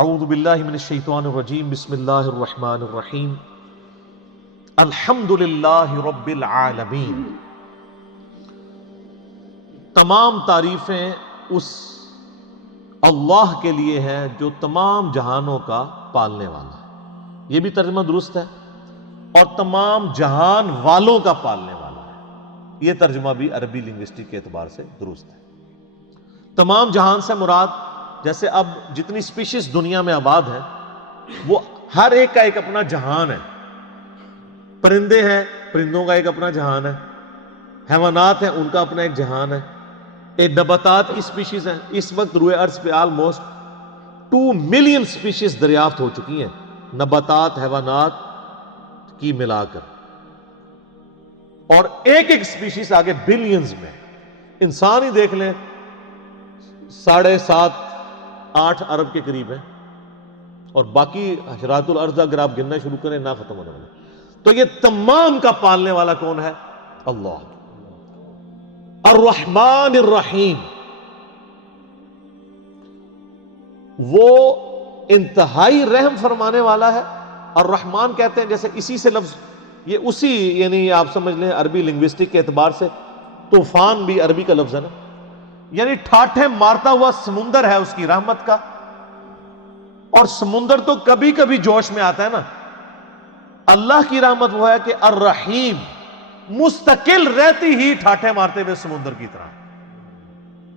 اعوذ باللہ من الشیطان الرجیم بسم اللہ الرحمن الرحیم الحمد للہ رب العالمین۔ تمام تعریفیں اس اللہ کے لیے ہیں جو تمام جہانوں کا پالنے والا ہے، یہ بھی ترجمہ درست ہے، اور تمام جہان والوں کا پالنے والا ہے، یہ ترجمہ بھی عربی لنگوسٹک کے اعتبار سے درست ہے۔ تمام جہان سے مراد جیسے اب جتنی سپیشیز دنیا میں آباد ہیں وہ ہر ایک کا ایک اپنا جہان ہے۔ پرندے ہیں، پرندوں کا ایک اپنا جہان ہے، حیوانات ہیں، ان کا اپنا ایک جہان ہے، ایک نباتات کی سپیشیز ہیں۔ اس وقت روئے ارض پہ آلموسٹ 2 ملین سپیشیز دریافت ہو چکی ہیں، نباتات حیوانات کی ملا کر، اور ایک ایک سپیشیز آگے بلینز میں۔ انسان ہی دیکھ لیں 7.5-8 ارب کے قریب ہے، اور باقی حشرات الارض اگر آپ گننا شروع کریں نہ ختم ہونے والے۔ تو یہ تمام کا پالنے والا کون ہے؟ اللہ، الرحمن الرحیم، وہ انتہائی رحم فرمانے والا ہے۔ الرحمن کہتے ہیں جیسے اسی سے لفظ یہ اسی یعنی آپ سمجھ لیں عربی لنگوسٹک کے اعتبار سے طوفان بھی عربی کا لفظ ہے نا، یعنی ٹھاٹھے مارتا ہوا سمندر ہے اس کی رحمت کا، اور سمندر تو کبھی کبھی جوش میں آتا ہے نا۔ اللہ کی رحمت وہ ہے کہ الرحیم، مستقل رہتی ہی ٹھاٹھے مارتے ہوئے سمندر کی طرح،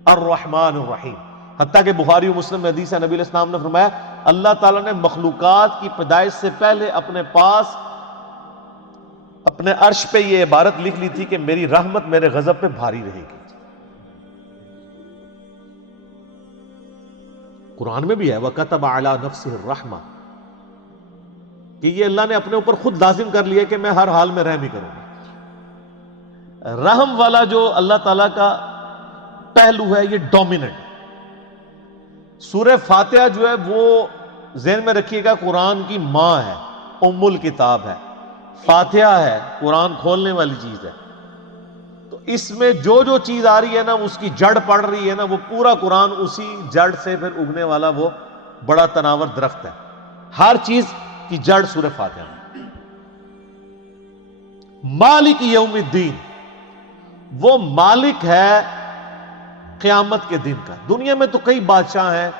الرحمن الرحیم۔ حتیٰ کہ بخاری و مسلم میں حدیث ہے، نبی علیہ السلام نے فرمایا اللہ تعالیٰ نے مخلوقات کی پیدائش سے پہلے اپنے پاس اپنے عرش پہ یہ عبارت لکھ لی تھی کہ میری رحمت میرے غضب پہ بھاری رہے گی۔ قرآن میں بھی ہے وَكَتَبَ عَلَى نَفْسِهِ الرَّحْمَةِ، کہ یہ اللہ نے اپنے اوپر خود لازم کر لیا کہ میں ہر حال میں رحم ہی کروں گا۔ رحم والا جو اللہ تعالیٰ کا پہلو ہے یہ ڈومیننٹ۔ سورہ فاتحہ جو ہے وہ ذہن میں رکھیے گا قرآن کی ماں ہے، ام الکتاب ہے، فاتحہ ہے، قرآن کھولنے والی چیز ہے۔ تو اس میں جو جو چیز آ رہی ہے نا اس کی جڑ پڑ رہی ہے نا، وہ پورا قرآن اسی جڑ سے پھر اگنے والا وہ بڑا تناور درخت ہے۔ ہر چیز کی جڑ سورہ فاتحہ میں۔ مالک یوم الدین، وہ مالک ہے قیامت کے دن کا۔ دنیا میں تو کئی بادشاہ ہیں،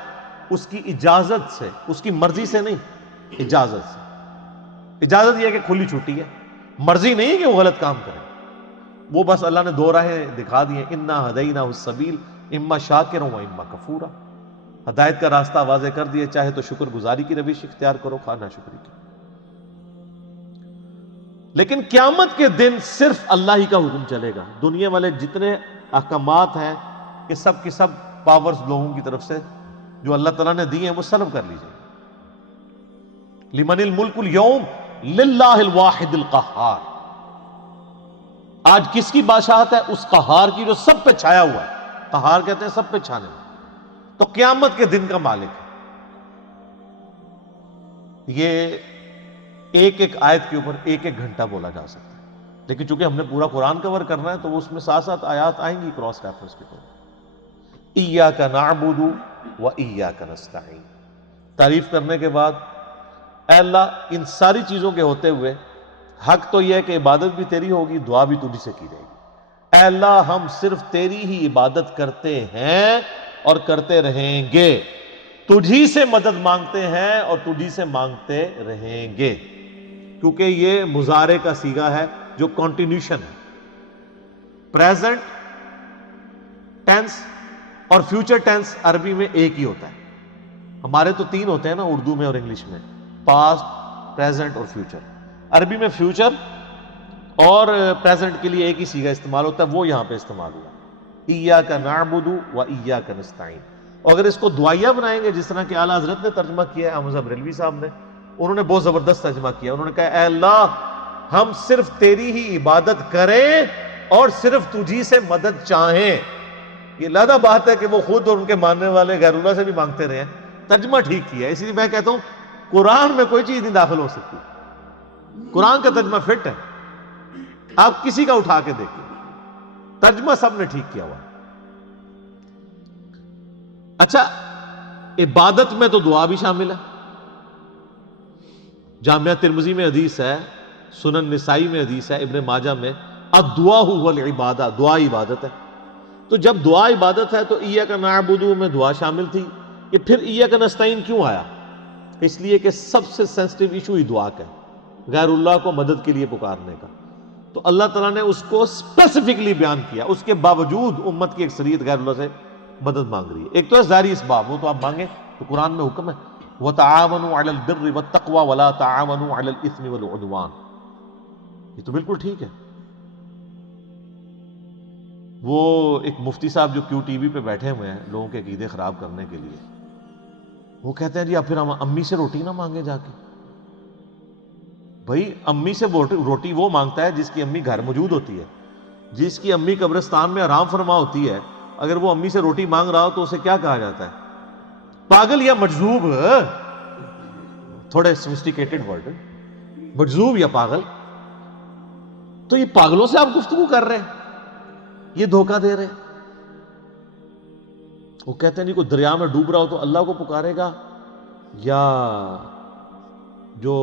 اس کی اجازت سے، اس کی مرضی سے نہیں، اجازت سے۔ اجازت یہ ہے کہ کھلی چھٹی ہے، مرضی نہیں کہ وہ غلط کام کرے۔ وہ بس اللہ نے 2 راہیں دکھا دی ہیں، انا ہدیناہ السبیل اما شاکرا و اما کفورا۔ ہدایت کا راستہ واضح کر دیا، چاہے تو شکر گزاری کی روش اختیار کرو، خواہ ناشکری کی۔ لیکن قیامت کے دن صرف اللہ ہی کا حکم چلے گا۔ دنیا والے جتنے احکامات ہیں کہ سب کی سب پاورز لوگوں کی طرف سے جو اللہ تعالیٰ نے دی ہیں وہ سلب کر لیجئے۔ لمن الملک اليوم للہ الواحد القہار، آج کس کی بادشاہت ہے؟ اس قہار کی جو سب پہ چھایا ہوا ہے۔ قہار کہتے ہیں سب پہ چھانے والا۔ تو قیامت کے دن کا مالک ہے۔ یہ ایک ایک آیت کے اوپر ایک ایک گھنٹہ بولا جا سکتا ہے، لیکن چونکہ ہم نے پورا قرآن کور کرنا ہے تو وہ اس میں 7 آیات آئیں گی کراس ریفرنس کے طور پر۔ ایاک نعبد و ایاک نستعین، تعریف کرنے کے بعد اے اللہ ان ساری چیزوں کے ہوتے ہوئے حق تو یہ ہے کہ عبادت بھی تیری ہوگی، دعا بھی تجھی سے کی جائے گی۔ اے اللہ ہم صرف تیری ہی عبادت کرتے ہیں اور کرتے رہیں گے، تجھی سے مدد مانگتے ہیں اور تجھی سے مانگتے رہیں گے، کیونکہ یہ مضارع کا صیغہ ہے جو کنٹینیوشن ہے۔ پریزنٹ ٹینس اور فیوچر ٹینس عربی میں ایک ہی ہوتا ہے۔ ہمارے تو 3 ہوتے ہیں نا اردو میں اور انگلش میں، پاسٹ، پریزنٹ اور فیوچر۔ عربی میں فیوچر اور پریزنٹ کے لیے ایک ہی صیغہ استعمال ہوتا ہے، وہ یہاں پہ استعمال ہوا، ایاک نعبد و ایاک نستعین۔ اور اگر اس کو دعائیہ بنائیں گے جس طرح کہ اعلیٰ حضرت نے ترجمہ کیا ہے، احمد بریلوی صاحب نے، انہوں نے بہت زبردست ترجمہ کیا۔ انہوں نے کہا اے اللہ ہم صرف تیری ہی عبادت کریں اور صرف تجھی سے مدد چاہیں۔ یہ علیحدہ بات ہے کہ وہ خود اور ان کے ماننے والے غیر اللہ سے بھی مانگتے رہے ہیں۔ ترجمہ ٹھیک کیا ہے، اس لیے میں کہتا ہوں قرآن میں کوئی چیز نہیں داخل ہو سکتی، قرآن کا ترجمہ فٹ ہے، آپ کسی کا اٹھا کے دیکھیں، ترجمہ سب نے ٹھیک کیا ہوا۔ اچھا عبادت میں تو دعا بھی شامل ہے. جامعہ ترمذی میں حدیث ہے، سنن نسائی میں حدیث ہے، ابن ماجہ میں، الدعاء هو العبادہ، دعا عبادت ہے. تو جب دعا عبادت ہے تو ایاک نعبد میں دعا شامل تھی. یہ پھر ایاک نستعین کیوں آیا؟ اس لیے کہ سب سے سینسٹیو ایشو ہی دعا کا ہے، غیر اللہ کو مدد کے لیے پکارنے کا. تو اللہ تعالیٰ نے اس کو اسپیسیفکلی بیان کیا. اس کے باوجود امت کی اکثریت غیر اللہ سے مدد مانگ رہی ہے. ایک تو ہے ظاہری اسباب، وہ تو آپ مانگیں، تو قرآن میں حکم ہے وَتَعَاوَنُوا عَلَى الْبِرِّ وَالتَّقْوَى وَلَا تَعَاوَنُوا عَلَى الْإِثْمِ وَالْعُدْوَانِ. یہ تو بالکل ٹھیک ہے. وہ ایک مفتی صاحب جو کیو ٹی وی پہ بیٹھے ہوئے ہیں لوگوں کے عقیدے خراب کرنے کے لیے، وہ کہتے ہیں جی اب پھر ہم امی سے روٹی نہ مانگے جا کے. بھائی امی سے روٹی وہ مانگتا ہے جس کی امی گھر موجود ہوتی ہے، جس کی امی قبرستان میں آرام فرما ہوتی ہے. اگر وہ امی سے روٹی مانگ رہا ہو تو اسے کیا کہا جاتا ہے؟ پاگل یا مجذوب. تھوڑے سوفسٹیکیٹڈ ورڈ، مجذوب یا پاگل. تو یہ پاگلوں سے آپ گفتگو کر رہے ہیں، یہ دھوکہ دے رہے ہیں. وہ کہتے ہیں نہیں کوئی دریا میں ڈوب رہا ہو تو اللہ کو پکارے گا، یا جو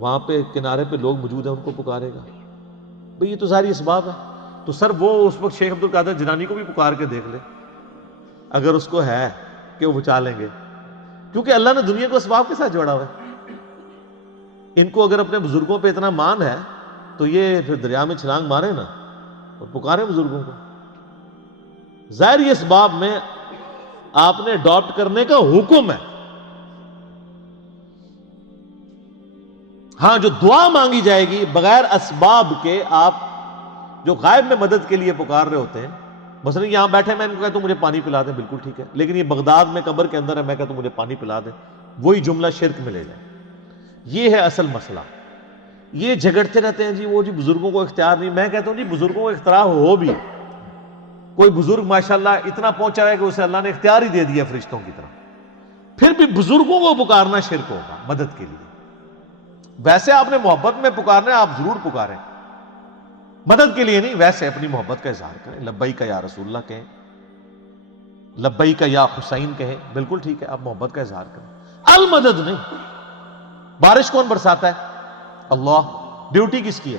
وہاں پہ کنارے پہ لوگ موجود ہیں ان کو پکارے گا. بھئی یہ تو ظاہری اسباب ہے. تو سر وہ اس وقت شیخ عبد القادر جیلانی کو بھی پکار کے دیکھ لے اگر اس کو ہے کہ وہ بچا لیں گے، کیونکہ اللہ نے دنیا کو اسباب کے ساتھ جوڑا ہوا ہے. ان کو اگر اپنے بزرگوں پہ اتنا مان ہے تو یہ پھر دریا میں چھلانگ مارے نا اور پکارے بزرگوں کو. ظاہری اسباب میں آپ نے اڈاپٹ کرنے کا حکم ہے. ہاں جو دعا مانگی جائے گی بغیر اسباب کے، آپ جو غائب میں مدد کے لیے پکار رہے ہوتے ہیں، مثلا یہاں بیٹھے میں ان کو کہتا ہوں مجھے پانی پلا دیں، بالکل ٹھیک ہے، لیکن یہ بغداد میں قبر کے اندر ہے، میں کہتا ہوں مجھے پانی پلا دیں، وہی جملہ شرک میں لے جائے. یہ ہے اصل مسئلہ. یہ جھگڑتے رہتے ہیں جی وہ جی بزرگوں کو اختیار نہیں. میں کہتا ہوں جی بزرگوں کو اختیار ہو بھی، کوئی بزرگ ماشاءاللہ اتنا پہنچا ہے کہ اسے اللہ نے اختیار ہی دے دیا فرشتوں کی طرح، پھر بھی بزرگوں کو پکارنا شرک ہوگا مدد کے لیے. ویسے آپ نے محبت میں پکارنا ہے، آپ ضرور پکاریں، مدد کے لیے نہیں، ویسے اپنی محبت کا اظہار کریں. لبیک یا رسول اللہ کہیں، لبیک یا حسین کہیں، بالکل ٹھیک ہے، آپ محبت کا اظہار کریں. المدد نہیں. بارش کون برساتا ہے؟ اللہ. ڈیوٹی کس کی ہے؟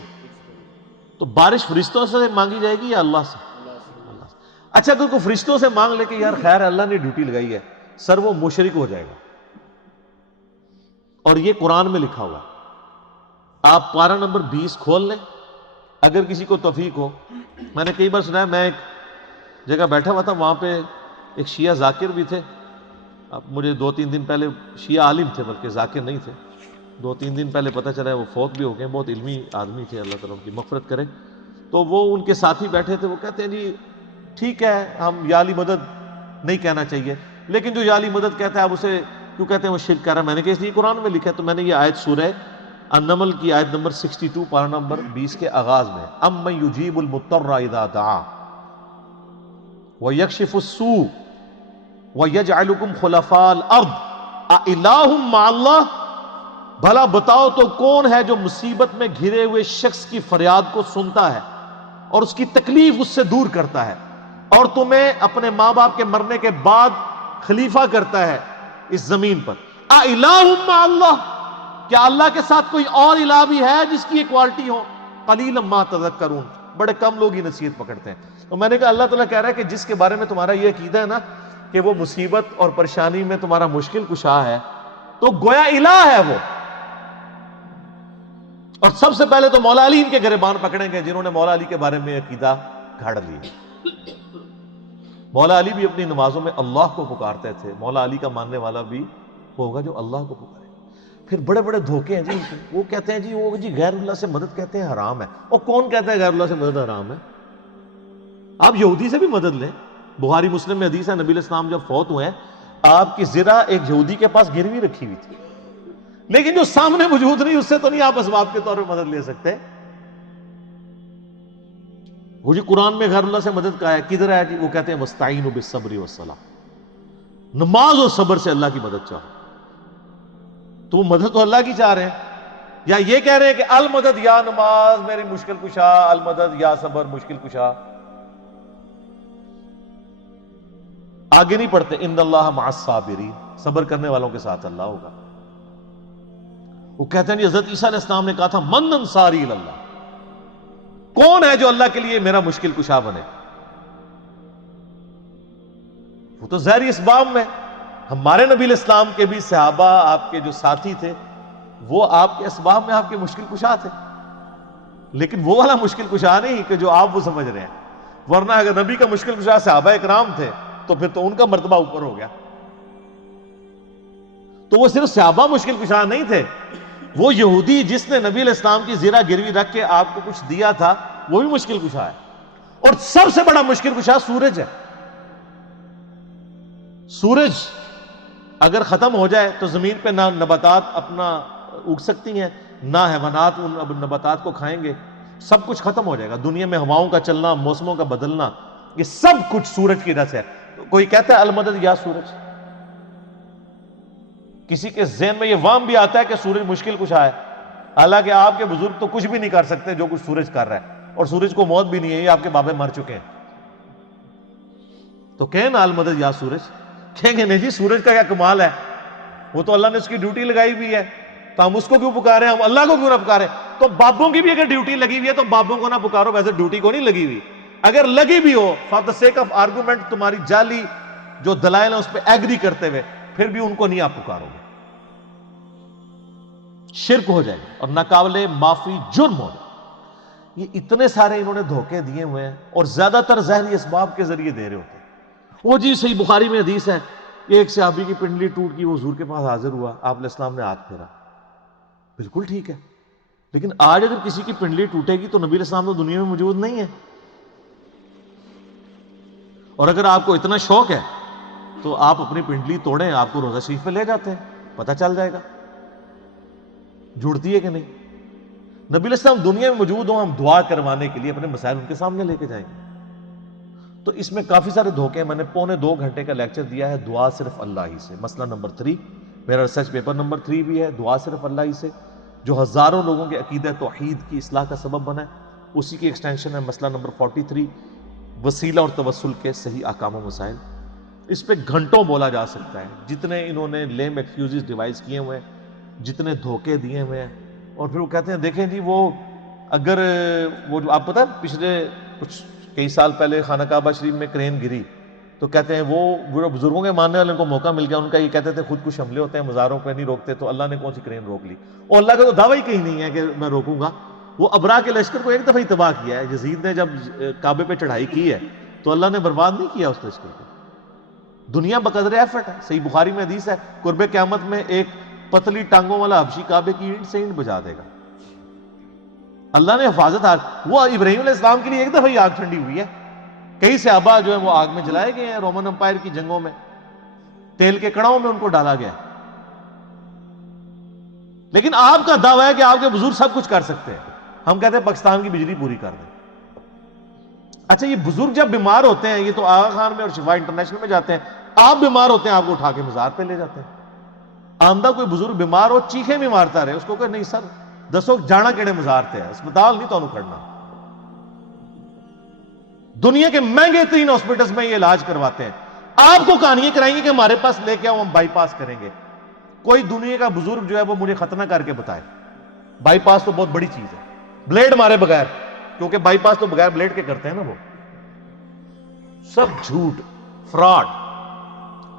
تو بارش فرشتوں سے مانگی جائے گی یا اللہ سے؟ اللہ سے. اچھا اگر کوئی فرشتوں سے مانگ لے کہ یار خیر اللہ نے ڈیوٹی لگائی ہے، سر وہ مشرک ہو جائے گا. اور یہ قرآن میں لکھا ہوا. آپ پارہ نمبر 20 کھول لیں اگر کسی کو توفیق ہو. میں نے کئی بار سنا ہے، میں ایک جگہ بیٹھا ہوا تھا، وہاں پہ ایک شیعہ ذاکر بھی تھے. اب مجھے 2-3 دن پہلے، شیعہ عالم تھے بلکہ ذاکر نہیں تھے، 2-3 دن پہلے پتہ چلا ہے وہ فوت بھی ہو گئے. بہت علمی آدمی تھے، اللہ تعالیٰ ان کی مغفرت کرے. تو وہ ان کے ساتھی بیٹھے تھے، وہ کہتے ہیں جی ٹھیک ہے ہم یا علی مدد نہیں کہنا چاہیے، لیکن جو یا علی مدد کہتا ہے آپ اسے کیوں کہتے ہیں وہ شرک کر رہا ہے. میں نے کہا اس لیے قرآن میں لکھا ہے. تو میں نے یہ آیت سورہ النمل کی آیت نمبر 62 پارہ نمبر 20 کے آغاز میں، امن یجیب المضطر اذا دعا ویکشف السوء ویجعلکم خلفاء الارض االہ مع اللہ. بھلا بتاؤ تو کون ہے جو مصیبت میں گھرے ہوئے شخص کی فریاد کو سنتا ہے اور اس کی تکلیف اس سے دور کرتا ہے، اور تمہیں اپنے ماں باپ کے مرنے کے بعد خلیفہ کرتا ہے اس زمین پر. االہ مع اللہ، کیا اللہ کے ساتھ کوئی اور الہ بھی ہے جس کی ایکوالٹی ہو؟ قلیلا ما تذکرون، بڑے کم لوگ ہی نصیحت پکڑتے ہیں. تو میں نے کہا اللہ تعالیٰ کہہ رہا ہے کہ جس کے بارے میں تمہارا یہ عقیدہ ہے نا کہ وہ مصیبت اور پریشانی میں تمہارا مشکل کشا ہے، تو گویا الہ ہے وہ. اور سب سے پہلے تو مولا علی ان کے گریبان پکڑیں گے جنہوں نے مولا علی کے بارے میں عقیدہ گھڑ لیا. مولا علی بھی اپنی نمازوں میں اللہ کو پکارتے تھے. مولا علی کا ماننے والا بھی ہوگا جو اللہ کو پکارے. پھر بڑے بڑے دھوکے ہیں جی، وہ کہتے ہیں جی وہ جی غیر اللہ سے مدد کہتے ہیں حرام ہے. اور کون کہتا ہے غیر اللہ سے مدد حرام ہے؟ آپ یہودی سے بھی مدد لیں. بخاری مسلم میں حدیث ہے، نبی علیہ السلام جب فوت ہوئے ہیں آپ کی زرہ ایک یہودی کے پاس گروی رکھی ہوئی تھی، لیکن جو سامنے موجود نہیں اس سے تو نہیں آپ اسباب کے طور پر مدد لے سکتے. وہ جی قرآن میں غیر اللہ سے مدد کہا ہے، کدھر ہے جی؟ وہ کہتے ہیں وَاسْتَعِینُوا بِالصَّبْرِ وَالصَّلَاةِ، نماز اور صبر سے اللہ کی مدد چاہو. تو وہ مدد تو اللہ کی چاہ رہے ہیں، یا یہ کہہ رہے ہیں کہ المدد یا نماز میری مشکل کشا، المدد یا صبر مشکل کشا. آگے نہیں پڑھتے ان اللہ مع الصابرین. صبر کرنے والوں کے ساتھ اللہ ہوگا۔ وہ کہتے ہیں حضرت عیسیٰ علیہ السلام نے کہا تھا من انصاری اللہ، کون ہے جو اللہ کے لیے میرا مشکل کشا بنے؟ وہ تو ظاہری اسباب میں، ہمارے نبی علیہ السلام کے بھی صحابہ آپ کے جو ساتھی تھے وہ آپ کے اسباب میں آپ کے مشکل کشا تھے، لیکن وہ والا مشکل کشا نہیں کہ جو آپ وہ سمجھ رہے ہیں، ورنہ اگر نبی کا مشکل کشا صحابہ اکرام تھے تو پھر تو ان کا مرتبہ اوپر ہو گیا۔ تو وہ صرف صحابہ مشکل کشا نہیں تھے، وہ یہودی جس نے نبی علیہ السلام کی زیرہ گروی رکھ کے آپ کو کچھ دیا تھا وہ بھی مشکل کشا ہے، اور سب سے بڑا مشکل کشا سورج ہے۔ سورج اگر ختم ہو جائے تو زمین پہ نہ نباتات اپنا اگ سکتی ہیں، نہ حیوانات ان نباتات کو کھائیں گے، سب کچھ ختم ہو جائے گا۔ دنیا میں ہواؤں کا چلنا، موسموں کا بدلنا، یہ سب کچھ سورج کی وجہ سے ہے۔ کوئی کہتا ہے المدد یا سورج، کسی کے ذہن میں یہ وہم بھی آتا ہے کہ سورج مشکل کشا ہے، حالانکہ آپ کے بزرگ تو کچھ بھی نہیں کر سکتے جو کچھ سورج کر رہا ہے، اور سورج کو موت بھی نہیں ہے، یہ آپ کے بابے مر چکے ہیں۔ تو کہیں نا المدد یا سورج، کہیں گے نہیں جی سورج کا کیا کمال ہے، وہ تو اللہ نے اس کی ڈیوٹی لگائی ہوئی ہے، تو ہم اس کو کیوں پکارے، ہم اللہ کو کیوں نہ پکارے؟ تو بابوں کی بھی اگر ڈیوٹی لگی ہوئی ہے تو بابوں کو نہ پکارو، ویسے ڈیوٹی کو نہیں لگی ہوئی، اگر لگی بھی ہو for the sake of argument, تمہاری جعلی جو دلائل ہیں اس پہ ایگری کرتے ہوئے، پھر بھی ان کو نہیں آپ پکارو گے، شرک ہو جائے گا اور ناقابل معافی جرم ہو جائے۔ یہ اتنے سارے انہوں نے دھوکے دیے ہوئے ہیں، اور زیادہ تر ظاہری اسباب کے ذریعے دے رہے ہوتے ہیں۔ وہ جی صحیح بخاری میں حدیث ہے کہ ایک صحابی کی پنڈلی ٹوٹ گئی، وہ حضور کے پاس حاضر ہوا، آپ علیہ السلام نے ہاتھ پھیرا، بالکل ٹھیک ہے، لیکن آج اگر کسی کی پنڈلی ٹوٹے گی تو نبی علیہ السلام تو دنیا میں موجود نہیں ہے، اور اگر آپ کو اتنا شوق ہے تو آپ اپنی پنڈلی توڑیں، آپ کو روزہ شریف پہ لے جاتے ہیں، پتہ چل جائے گا جڑتی ہے کہ نہیں۔ نبی علیہ السلام دنیا میں موجود ہوں، ہم دعا کروانے کے لیے اپنے مسائل ان کے سامنے لے کے جائیں گے۔ تو اس میں کافی سارے دھوکے، میں نے 2.25 گھنٹے کا لیکچر دیا ہے دعا صرف اللہ ہی سے، مسئلہ نمبر 3 میرا ریسرچ پیپر نمبر 3 بھی ہے، دعا صرف اللہ ہی سے، جو ہزاروں لوگوں کے عقیدہ توحید کی اصلاح کا سبب بنا ہے، اسی کی ایکسٹینشن ہے مسئلہ نمبر 43 وسیلہ اور توسل کے صحیح احکام و مسائل۔ اس پہ گھنٹوں بولا جا سکتا ہے، جتنے انہوں نے لیم ایکسکیوزز ڈیوائز کیے ہوئے ہیں، جتنے دھوکے دیے ہوئے ہیں، اور پھر وہ کہتے ہیں دیکھیں جی وہ اگر وہ جو آپ پتہ ہے پچھلے کچھ کئی سال پہلے خانہ کعبہ شریف میں کرین گری، تو کہتے ہیں وہ بزرگوں کے ماننے والے کو موقع مل گیا، ان کا یہ کہتے تھے خود کچھ حملے ہوتے ہیں مزاروں پہ نہیں روکتے، تو اللہ نے کون سی کرین روک لی؟ اور اللہ کا تو دعویٰ ہی کہیں نہیں ہے کہ میں روکوں گا۔ وہ ابرا کے لشکر کو ایک دفعہ ہی تباہ کیا ہے، یزید نے جب کعبے پہ چڑھائی کی ہے تو اللہ نے برباد نہیں کیا اس لشکر کو، دنیا بقدر ایفرٹ ہے۔ صحیح بخاری میں حدیث ہے قرب قیامت میں ایک پتلی ٹانگوں والا حبشی کعبے کی اینٹ سے اینٹ بجا دے گا، اللہ نے حفاظت وہ ابراہیم علیہ السلام کے لیے ایک دفعہ ہی آگ ٹھنڈی ہوئی ہے، کئی صحابہ جو ہیں وہ آگ میں جلائے گئے ہیں، رومن امپائر کی جنگوں میں تیل کے کڑاؤں میں ان کو ڈالا گیا، لیکن آپ کا دعویٰ ہے کہ آپ کے بزرگ سب کچھ کر سکتے ہیں، ہم کہتے ہیں پاکستان کی بجلی پوری کر دیں۔ اچھا یہ بزرگ جب بیمار ہوتے ہیں، یہ تو آغا خان میں اور شفا انٹرنیشنل میں جاتے ہیں، آپ بیمار ہوتے ہیں آپ کو اٹھا کے مزار پہ لے جاتے ہیں۔ آمدہ کوئی بزرگ بیمار ہو چیخیں بھی مارتا رہے، اس کو کہ نہیں سر دسو جانا کیڑے مزار تے ہے، اسپتال نہیں تو کھڑنا۔ دنیا کے مہنگے ترین ہاسپٹلز میں یہ علاج کرواتے ہیں، آپ کو کہانیاں کرائیں گے کہ ہمارے پاس لے کے آؤ ہم بائی پاس کریں گے۔ کوئی دنیا کا بزرگ جو ہے وہ مجھے ختنہ کر کے بتائے، بائی پاس تو بہت بڑی چیز ہے، بلیڈ مارے بغیر، کیونکہ بائی پاس تو بغیر بلیڈ کے کرتے ہیں نا، وہ سب جھوٹ فراڈ،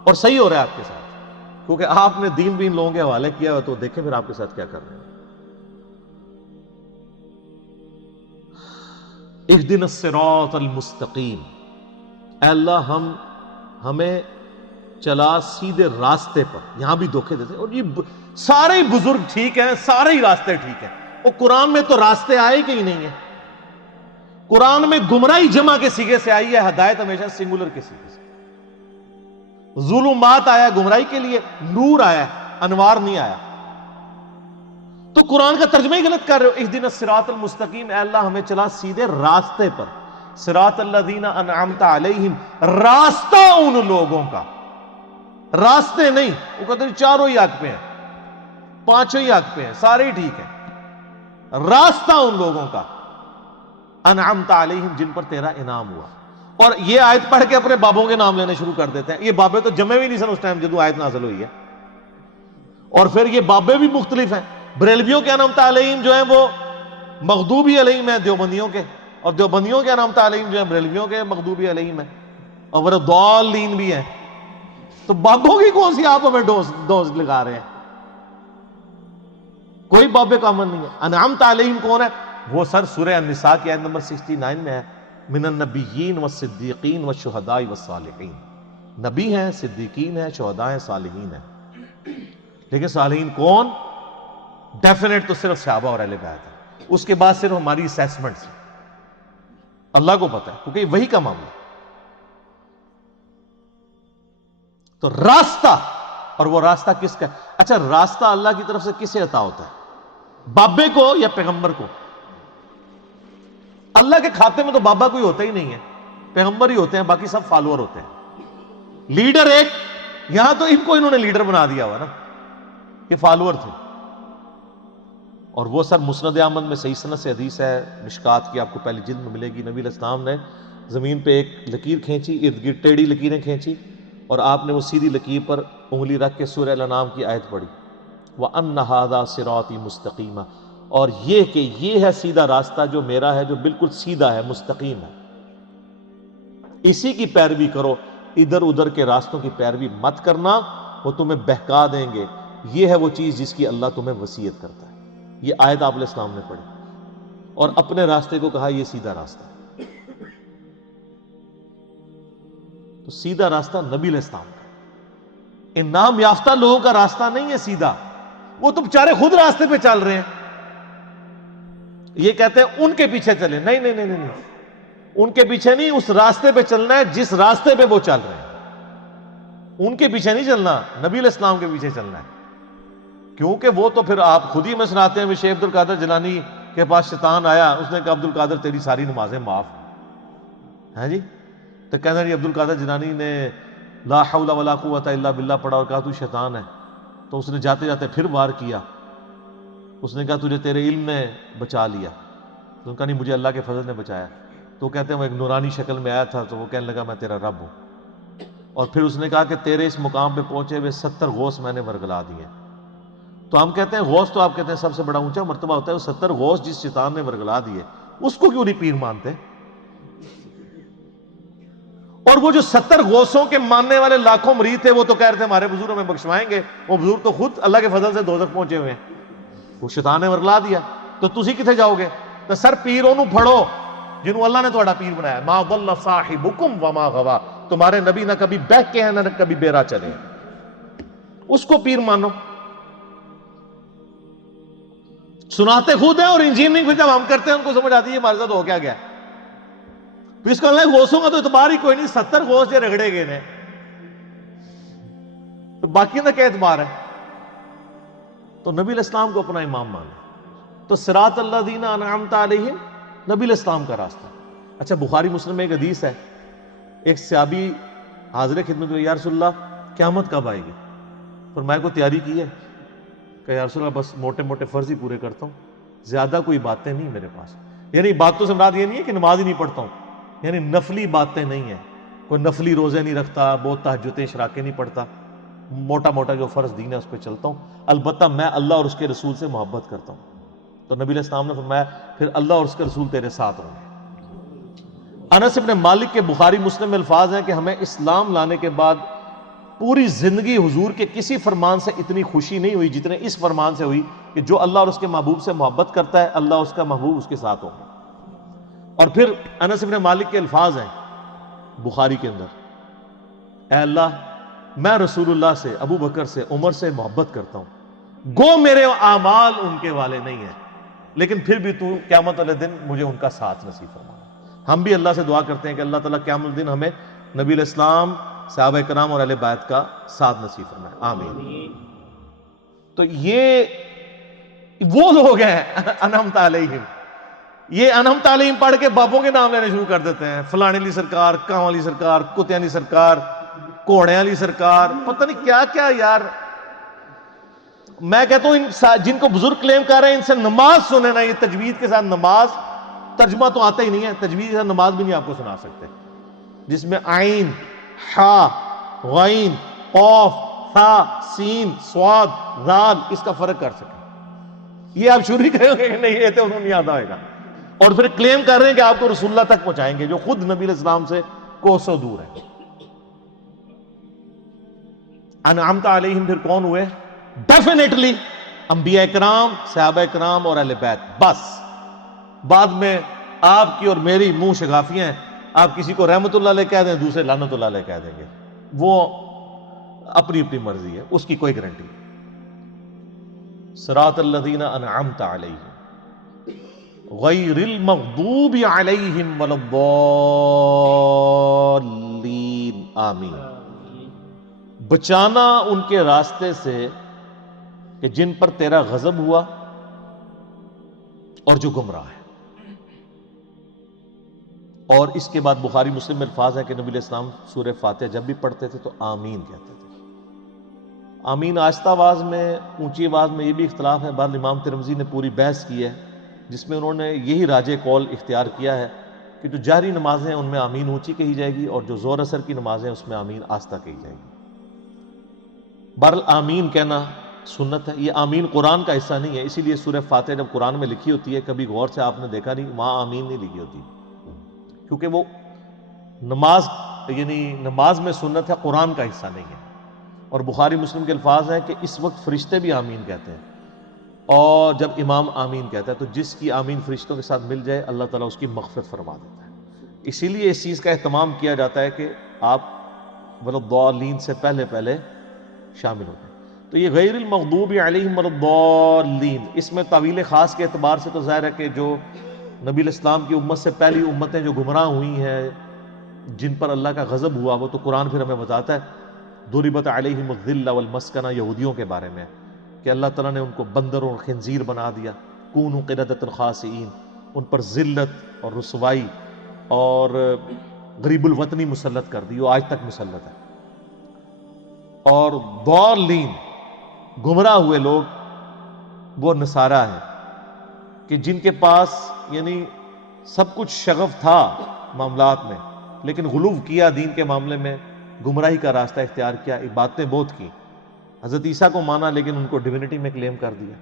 اور صحیح ہو رہا ہے آپ کے ساتھ، کیونکہ آپ نے دین بین لوگوں کے حوالے کیا ہوا، تو دیکھیں پھر آپ کے ساتھ کیا کر رہے ہیں۔ اہدنا الصراط المستقیم، اے اللہ ہمیں چلا سیدھے راستے پر، یہاں بھی دھوکے دیتے ہیں، اور یہ سارے بزرگ ٹھیک ہیں، سارے ہی راستے ٹھیک ہیں، اور قرآن میں تو راستے آئے کہ ہی نہیں ہیں، قرآن میں گمراہی جمع کے سیغے سے آئی ہے، ہدایت ہمیشہ سنگولر کے سیغے سے، ظلمات آیا گمراہی کے لیے، نور آیا انوار نہیں آیا، تو قرآن کا ترجمہ ہی غلط کر رہے ہو۔ اہدنا الصراط المستقیم، اے اللہ ہمیں چلا سیدھے راستے پر، صراط الذین انعمت علیہم، راستہ ان لوگوں کا، راستے نہیں، وہ کہتے ہیں چاروں ہی حق پہ ہیں، پانچوں ہی حق پہ ہیں، سارے ہی ٹھیک ہیں، راستہ ان لوگوں کا انعمت علیہم جن پر تیرا انعام ہوا۔ اور یہ آیت پڑھ کے اپنے بابوں کے نام لینے شروع کر دیتے ہیں. یہ بابے تو جمے بھی نہیں سن اس ٹائم جدو آیت نازل ہوئی ہے. اور پھر یہ بابے بھی مختلف ہیں. بریلویوں کے انعمت علیہم جو ہیں وہ مغضوبی علیہم ہیں دیوبندیوں کے، اور دیوبندیوں کے انعمت علیہم جو ہیں بریلویوں کے مغضوبی علیہم ہیں، اور وہ ضالین بھی ہیں. تو بابوں کی کون سی آپ ہمیں ڈوز لگا رہے ہیں؟ کوئی بابے کا امن نہیں ہے. انعمت علیہم کون ہے؟ وہ سر سورہ النساء کی آیت نمبر 69 میں ہے، من النبیین والصدیقین والشہداء والصالحین. نبی ہیں، صدیقین ہیں، شہداء ہیں، صالحین ہیں. لیکن صالحین کون؟ ڈیفینیٹ تو صرف صحابہ اور اہل بیت ہے. اس کے بعد صرف ہماری اسیسمنٹس ہیں. اللہ کو پتہ ہے کیونکہ یہ وہی کا معاملہ. تو راستہ، اور وہ راستہ کس کا ہے؟ اچھا راستہ اللہ کی طرف سے کسے عطا ہوتا ہے؟ بابے کو یا پیغمبر کو؟ اللہ کے کھاتے میں تو بابا کوئی ہوتا ہی نہیں ہے، پیغمبر ہی ہوتے ہیں، باقی سب فالوور ہوتے ہیں. لیڈر ایک، یہاں تو ان کو انہوں نے لیڈر بنا دیا ہوا نا، یہ فالوور تھے. اور وہ سر مسند احمد میں صحیح سند سے حدیث ہے، مشکات کی آپ کو پہلی جلد میں ملے گی. نبی علیہ السلام نے زمین پہ ایک لکیر کھینچی، ارد گرد ٹیڑھی لکیریں کھینچی، اور آپ نے وہ سیدھی لکیر پر انگلی رکھ کے سورہ الانعام کی آیت پڑھی، وَأَنَّ هَذَا صِرَاطِي مُسْتَقِيمًا، اور یہ کہ یہ ہے سیدھا راستہ جو میرا ہے، جو بالکل سیدھا ہے، مستقیم ہے، اسی کی پیروی کرو، ادھر ادھر کے راستوں کی پیروی مت کرنا، وہ تمہیں بہکا دیں گے. یہ ہے وہ چیز جس کی اللہ تمہیں وصیت کرتا ہے. یہ آیت آپ علیہ السلام نے پڑھی اور اپنے راستے کو کہا یہ سیدھا راستہ ہے. تو سیدھا راستہ نبی علیہ السلام کا. ان نام یافتہ لوگوں کا راستہ نہیں ہے سیدھا، وہ تو بیچارے خود راستے پہ چل رہے ہیں. یہ کہتے ہیں ان کے پیچھے چلے، نہیں نہیں نہیں نہیں، ان کے پیچھے نہیں، اس راستے پہ چلنا ہے جس راستے پہ وہ چل رہے ہیں. ان کے پیچھے نہیں چلنا، نبی علیہ السلام کے پیچھے چلنا ہے. کیونکہ وہ تو پھر آپ خود ہی میں سناتے ہیں، شیخ عبد القادر جیلانی کے پاس شیطان آیا، اس نے کہا عبد القادر تیری ساری نمازیں معاف ہیں جی. تو کہنا جی عبد القادر جیلانی نے لا حول ولا قوت الا باللہ پڑھا اور کہا تو شیطان ہے. تو اس نے جاتے جاتے پھر وار کیا، اس نے کہا تجھے تیرے علم نے بچا لیا. تو نے کہا نہیں مجھے اللہ کے فضل نے بچایا. تو کہتے ہیں وہ ایک نورانی شکل میں آیا تھا، تو وہ کہنے لگا میں تیرا رب ہوں. اور پھر اس نے کہا کہ تیرے اس مقام پہ پہنچے ہوئے 70 غوث میں نے ورگلا دیے. تو ہم کہتے ہیں غوث تو آپ کہتے ہیں سب سے بڑا اونچا مرتبہ ہوتا ہے، وہ 70 غوث جس شیطان نے ورگلا دیے اس کو کیوں نہیں پیر مانتے؟ اور وہ جو 70 غوثوں کے ماننے والے لاکھوں مرید تھے، وہ تو کہہ رہے تھے ہمارے بزرگ ہمیں بخشوائیں گے. وہ بزرگ تو خود اللہ کے فضل سے دوزخ پہنچے ہوئے ہیں، وہ شیطان نے ورگلا دیا. تو تسی کتنے جاؤ گے؟ تو سر پیروں نو پھڑو جنہوں اللہ نے تہاڈا پیر بنایا. ما ضل صاحبکم وما غوا، تمہارے نبی نہ کبھی بہک کے ہیں نہ کبھی بیرا چلے ہیں، اس کو پیر مانو. سناتے خود ہیں اور انجینئرنگ پھر جب ہم کرتے ہیں ان کو سمجھ آتی ہے ہمارے ساتھ ہو کیا گیا. تو اس کا غوثوں کا تو اعتبار ہی کوئی نہیں، 70 غوث جو رگڑے گئے نے، تو باقی کا کیا اعتبار ہے؟ تو نبی علیہ السلام کو اپنا امام مانا. تو صراط الذین انعمت علیہم نبی علیہ السلام کا راستہ. اچھا بخاری مسلم میں ایک حدیث ہے، ایک صحابی حاضر خدمت میں، یا رسول اللہ قیامت کب آئے گی؟ فرمایا کو تیاری کی ہے؟ کہ یا رسول اللہ بس موٹے موٹے فرض ہی پورے کرتا ہوں، زیادہ کوئی باتیں نہیں میرے پاس. یعنی باتوں سے مراد یہ نہیں ہے کہ نماز ہی نہیں پڑھتا ہوں، یعنی نفلی باتیں نہیں ہیں، کوئی نفلی روزے نہیں رکھتا، بہت تہجدیں اشراقیں نہیں پڑھتا، موٹا موٹا جو فرض دین ہے اس پہ چلتا ہوں. البتہ میں اللہ اور اس کے رسول سے محبت کرتا ہوں. تو نبی علیہ السلام نے فرمایا پھر اللہ اور اس کے رسول تیرے ساتھ ہوں گے. انس بن مالک کے بخاری مسلم میں الفاظ ہیں کہ ہمیں اسلام لانے کے بعد پوری زندگی حضور کے کسی فرمان سے اتنی خوشی نہیں ہوئی جتنے اس فرمان سے ہوئی کہ جو اللہ اور اس کے محبوب سے محبت کرتا ہے اللہ اس کا محبوب اس کے ساتھ ہوگا. اور پھر انس بن مالک کے الفاظ ہیں بخاری کے اندر، اے اللہ میں رسول اللہ سے، ابو بکر سے، عمر سے محبت کرتا ہوں، گو میرے اعمال ان کے والے نہیں ہیں، لیکن پھر بھی تو قیامت والے دن مجھے ان کا ساتھ نصیب فرمانا. ہم بھی اللہ سے دعا کرتے ہیں کہ اللہ تعالیٰ قیامت الدن ہمیں نبی علیہ السلام، صحابہ کرام اور اہل بیت کا ساتھ نصیب فرمائے، آمین. تو یہ وہ لوگ ہیں انعمت علیہم. یہ انعمت علیہم پڑھ کے بابوں کے نام لینے شروع کر دیتے ہیں، فلانے علی سرکار، کاں علی سرکار، کتے علی سرکار، کوڑے علی سرکار، پتہ نہیں کیا کیا. یار میں کہتا ہوں جن کو بزرگ کلیم کر رہے ہیں ان سے نماز سنیں نا. یہ تجوید کے ساتھ نماز ترجمہ تو آتا ہی نہیں ہے، تجوید کے ساتھ نماز بھی نہیں آپ کو سنا سکتے. جس میں عین، حا، غین، قاف، ثا، سین، صاد، ذال اس کا فرق کر سکیں. یہ آپ شروع ہی کریں گے کہ نہیں یہ تو انہوں نہیں یاد آئے گا، اور پھر کلیم کر رہے ہیں کہ آپ کو رسول اللہ تک پہنچائیں گے جو خود نبی علیہ السلام سے کوسوں دور ہے. انعمت علیہم پھر کون ہوئے؟ ڈیفینیٹلی انبیاء اکرام، صحابہ اکرام اور اہل بیت. بس بعد میں آپ کی اور میری منہ شگافیاں ہیں. آپ کسی کو رحمت اللہ علیہ کہہ دیں، دوسرے لعنت اللہ علیہ کہہ دیں گے، وہ اپنی اپنی مرضی ہے، اس کی کوئی گارنٹی نہیں. صراط الذین انعمت علیہم غیر المغضوب علیہم ولا الضالین آمین. بچانا ان کے راستے سے کہ جن پر تیرا غضب ہوا اور جو گمراہ ہے. اور اس کے بعد بخاری مسلم میں الفاظ ہے کہ نبی علیہ السلام سورہ فاتحہ جب بھی پڑھتے تھے تو آمین کہتے تھے. آمین آہستہ آواز میں، اونچی آواز میں، یہ بھی اختلاف ہے. بعد امام ترمذی نے پوری بحث کی ہے جس میں انہوں نے یہی راجح قول اختیار کیا ہے کہ جو جہری نمازیں ہیں ان میں آمین اونچی کہی جائے گی، اور جو زور اثر کی نمازیں ہیں اس میں آمین آہستہ کہی جائے گی. بہرحال آمین کہنا سنت ہے. یہ آمین قرآن کا حصہ نہیں ہے، اسی لیے سورہ فاتحہ جب قرآن میں لکھی ہوتی ہے کبھی غور سے آپ نے دیکھا نہیں وہاں آمین نہیں لکھی ہوتی، کیونکہ وہ نماز یعنی نماز میں سنت ہے، قرآن کا حصہ نہیں ہے. اور بخاری مسلم کے الفاظ ہیں کہ اس وقت فرشتے بھی آمین کہتے ہیں، اور جب امام آمین کہتا ہے تو جس کی آمین فرشتوں کے ساتھ مل جائے اللہ تعالیٰ اس کی مغفرت فرما دیتا ہے. اسی لیے اس چیز کا اہتمام کیا جاتا ہے کہ آپ وَلَضَّالِّينَ سے پہلے پہلے شامل ہو جائیں. تو یہ غیر المغضوب علیہم وَلَضَّالِّينَ اس میں تعویل خاص کے اعتبار سے تو ظاہر ہے کہ جو نبی علیہ السلام کی امت سے پہلی امتیں جو گمراہ ہوئی ہیں جن پر اللہ کا غضب ہوا، وہ تو قرآن پھر ہمیں بتاتا ہے ضربت علیہم الذلہ والمسکنہ، یہودیوں کے بارے میں کہ اللہ تعالیٰ نے ان کو بندر اور خنزیر بنا دیا. کونوا قردۃ خاسئین، ان پر ذلت اور رسوائی اور غریب الوطنی مسلط کر دی، وہ آج تک مسلط ہے. اور ضالین گمراہ ہوئے لوگ وہ نصارہ ہیں کہ جن کے پاس یعنی سب کچھ شغف تھا معاملات میں لیکن غلو کیا دین کے معاملے میں، گمراہی کا راستہ اختیار کیا، عبادتیں بہت کی، حضرت عیسیٰ کو مانا لیکن ان کو ڈیوینٹی میں کلیم کر دیا.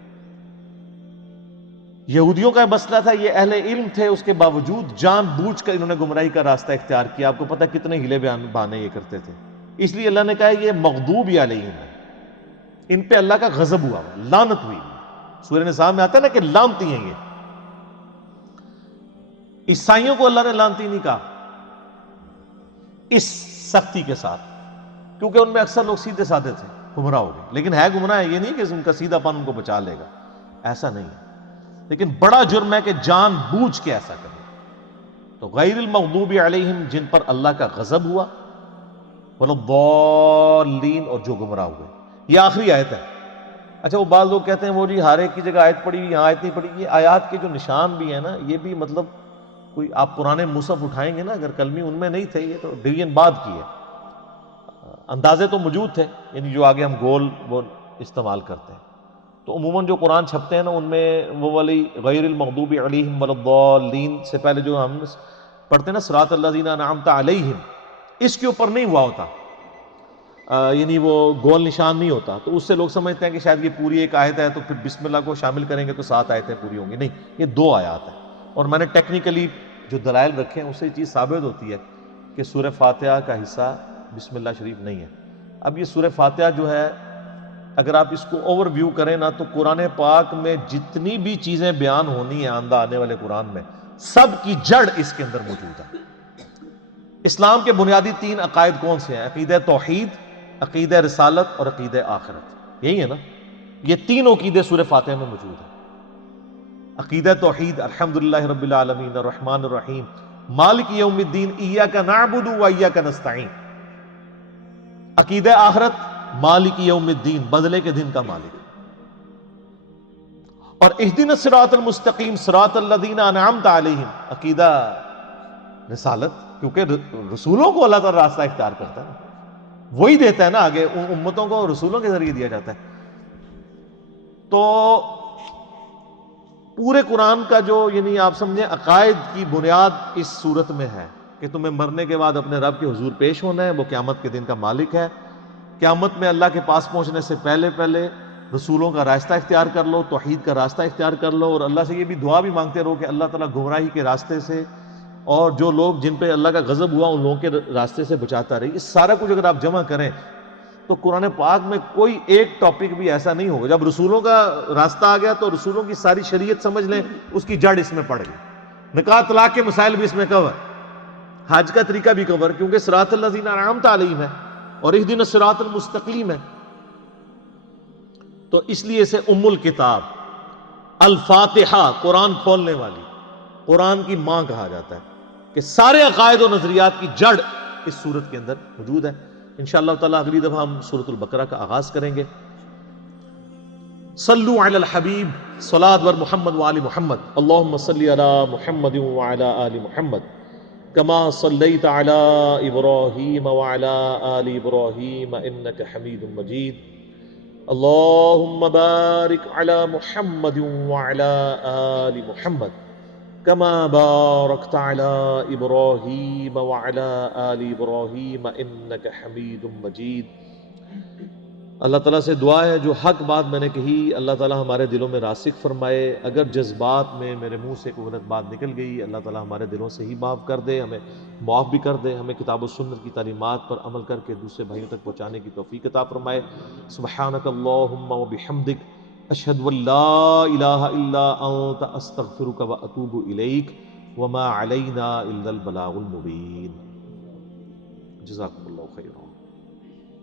یہودیوں کا مسئلہ تھا، یہ اہل علم تھے، اس کے باوجود جان بوجھ کر انہوں نے گمراہی کا راستہ اختیار کیا. آپ کو پتہ کتنے ہیلے بہانے یہ کرتے تھے. اس لیے اللہ نے کہا یہ مغضوب علیہم ہے، ان پہ اللہ کا غضب ہوا، لعنت ہوئی. سورہ نساء میں آتا ہے نا کہ لعنتی ہیں یہ. عیسائیوں کو اللہ نے لعنتی نہیں کہا اس سختی کے ساتھ، کیونکہ ان میں اکثر لوگ سیدھے سادے تھے، گمراہ ہو گئے. لیکن ہے گمراہ ہے، یہ نہیں کہ ان کا سیدھا پن ان کو بچا لے گا، ایسا نہیں ہے. لیکن بڑا جرم ہے کہ جان بوجھ کے ایسا کرے. تو غیر المغضوب علیہم جن پر اللہ کا غضب ہوا، وَلَضَّالِّينَ اور جو گمراہ ہوئے. یہ آخری آیت ہے. اچھا وہ بعض لوگ کہتے ہیں وہ جی ہر ایک کی جگہ آیت پڑھی یہاں آیت نہیں پڑھی. یہ آیات کے جو نشان بھی ہیں نا یہ بھی مطلب کوئی آپ پرانے مصحف اٹھائیں گے نا اگر کلمی ان میں نہیں تھے، یہ تو ڈویژن بعد کی ہے. اندازے تو موجود تھے یعنی جو آگے ہم گول وہ استعمال کرتے ہیں. تو عموماً جو قرآن چھپتے ہیں نا ان میں وہ والی غیر المغضوب علیہم وَلَضَّالِّينَ سے پہلے جو ہم پڑھتے ہیں نا صراط الذین انعمت علیہم، اس کے اوپر نہیں ہوا ہوتا، یعنی وہ گول نشان نہیں ہوتا. تو اس سے لوگ سمجھتے ہیں کہ شاید یہ پوری ایک آیت ہے تو پھر بسم اللہ کو شامل کریں گے تو 7 آیتیں پوری ہوں گی. نہیں، یہ 2 آیات ہیں. اور میں نے ٹیکنیکلی جو دلائل رکھے ہیں اس سے یہ چیز ثابت ہوتی ہے کہ سورہ فاتحہ کا حصہ بسم اللہ شریف نہیں ہے. اب یہ سورہ فاتحہ جو ہے اگر آپ اس کو اوور ویو کریں نا تو قرآن پاک میں جتنی بھی چیزیں بیان ہونی ہیں آئندہ آنے والے قرآن میں سب کی جڑ اس کے اندر موجود ہے. اسلام کے بنیادی 3 عقائد کون سے ہیں؟ عقیدہ توحید، عقیدہ رسالت اور عقیدہ آخرت. یہی ہے نا، یہ 3 عقیدے سورہ فاتحہ میں موجود ہیں. عقیدہ توحید الحمدللہ رب العالمین الرحمن الرحیم مالک یوم الدین ایاک نعبد و ایاک نستعین. عقیدہ آخرت مالک یوم الدین بدلے کے دن کا مالک. اور اہدنا الصراط المستقیم صراط الذین انعمت علیہم عقیدہ رسالت، کیونکہ رسولوں کو اللہ تعالیٰ راستہ اختیار کرتا ہے، وہی دیتا ہے نا آگے، امتوں کو رسولوں کے ذریعے دیا جاتا ہے. تو پورے قرآن کا جو یعنی آپ سمجھیں عقائد کی بنیاد اس صورت میں ہے کہ تمہیں مرنے کے بعد اپنے رب کے حضور پیش ہونا ہے، وہ قیامت کے دن کا مالک ہے۔ قیامت میں اللہ کے پاس پہنچنے سے پہلے پہلے رسولوں کا راستہ اختیار کر لو، توحید کا راستہ اختیار کر لو، اور اللہ سے یہ بھی دعا بھی مانگتے رہو کہ اللہ تعالیٰ گمراہی کے راستے سے اور جو لوگ جن پہ اللہ کا غضب ہوا ان لوگوں کے راستے سے بچاتا رہے۔ اس سارا کچھ اگر آپ جمع کریں تو قرآن پاک میں کوئی ایک ٹاپک بھی ایسا نہیں ہوگا۔ جب رسولوں کا راستہ آ گیا تو رسولوں کی ساری شریعت سمجھ لیں، اس کی جڑ اس میں پڑ گئی۔ نکاح طلاق کے مسائل بھی اس میں کور، حج کا طریقہ بھی کور، کیونکہ صراط الذین انعمت علیہم ہے اور اہدنا الصراط المستقیم ہے۔ تو اس لیے اسے ام الکتاب، الفاتحہ، قرآن کھولنے والی، قرآن کی ماں کہا جاتا ہے، کہ سارے عقائد و نظریات کی جڑ اس سورت کے اندر موجود ہے۔ انشاءاللہ تعالیٰ اگلی دفعہ ہم سورۃ البقرہ کا آغاز کریں گے۔ صلو علی الحبیب، صلاۃ ور محمد وآل محمد، اللہم صلی علی محمد وعلی آل محمد کما صلیت علی ابراہیم وعلی آل ابراہیم انک حمید مجید، اللہم بارک علی محمد وعلی آل محمد کما بارکت علی ابراہیم وعلی آل ابراہیم انک حمید مجید۔ اللہ تعالیٰ سے دعا ہے جو حق بات میں نے کہی اللہ تعالیٰ ہمارے دلوں میں راسخ فرمائے، اگر جذبات میں میرے منہ سے کوئی غلط بات نکل گئی اللہ تعالیٰ ہمارے دلوں سے ہی معاف کر دے، ہمیں معاف بھی کر دے، ہمیں کتاب و سنت کی تعلیمات پر عمل کر کے دوسرے بھائیوں تک پہنچانے کی توفیق عطا فرمائے۔ سبحانک اللہم و بحمدک، اشہد ان لا الہ الا انت، استغفرک و اتوب الیک، وما علینا الا البلاغ المبین۔ جزاکم اللہ خیرا۔